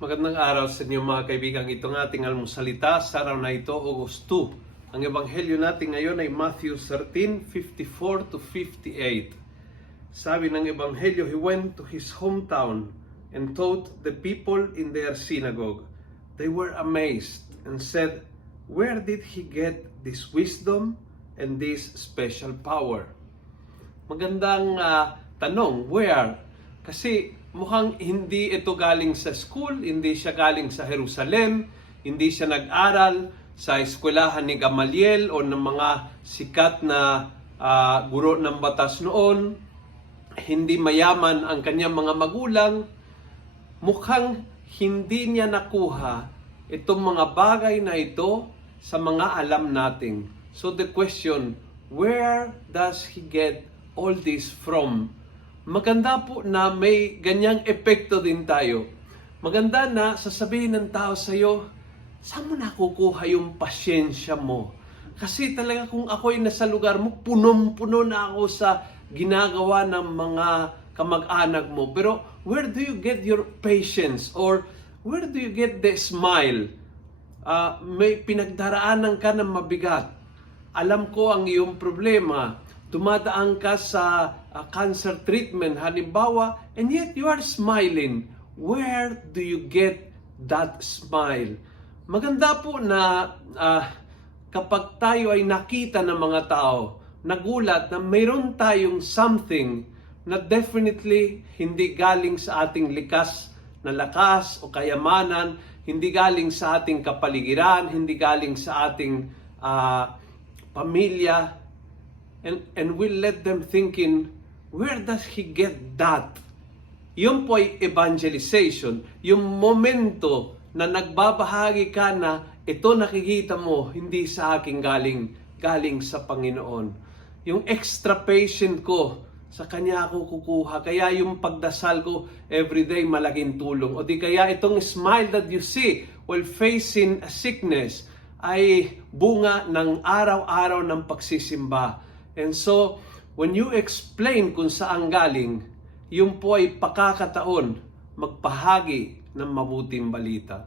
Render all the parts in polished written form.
Magandang araw sa inyo mga kaibigan. Itong ating almusalita sa araw na ito, August 2. Ang ebanghelyo natin ngayon ay Matthew 13:54 to 58. Sabi ng ebanghelyo, He went to his hometown and taught the people in their synagogue. They were amazed and said, "Where did he get this wisdom and this special power?" Magandang tanong, where? Kasi mukhang hindi ito galing sa school, hindi siya galing sa Jerusalem, hindi siya nag-aral sa eskwelahan ni Gamaliel o ng mga sikat na guro ng batas noon. Hindi mayaman ang kanyang mga magulang. Mukhang hindi niya nakuha itong mga bagay na ito sa mga alam natin. So the question, where does he get all this from? Maganda po na may ganyang epekto din tayo. Maganda na sasabihin ng tao sa iyo, saan mo nakukuha yung pasyensya mo? Kasi talaga kung ako'y nasa lugar mo, punong-puno na ako sa ginagawa ng mga kamag-anak mo. Pero where do you get your patience? Or where do you get the smile? May pinagdaraanan ka ng mabigat. Alam ko ang iyong problema. Dumadaan ka sa cancer treatment, halimbawa, and yet you are smiling. Where do you get that smile? Maganda po na kapag tayo ay nakita ng mga tao, nagulat na mayroon tayong something na definitely hindi galing sa ating likas na lakas o kayamanan, hindi galing sa ating kapaligiran, hindi galing sa ating pamilya, and we'll let them thinking, where does he get that? Yun po ay evangelization. Yung momento na nagbabahagi ka na ito nakikita mo, hindi sa akin galing sa Panginoon. Yung extra patient ko, sa Kanya ako kukuha. Kaya yung pagdasal ko everyday malaking tulong. O di kaya itong smile that you see while facing a sickness ay bunga ng araw-araw ng pagsisimba. And so, when you explain kung saan galing, yun po ay pakakataon magpahagi ng mabuting balita.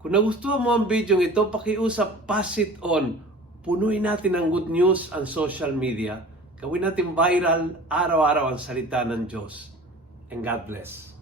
Kung nagustuhan mo ang video ito, pakiusap, pass it on. Punuin natin ang good news ang social media. Gawin natin viral araw-araw ang salita ng Diyos. And God bless.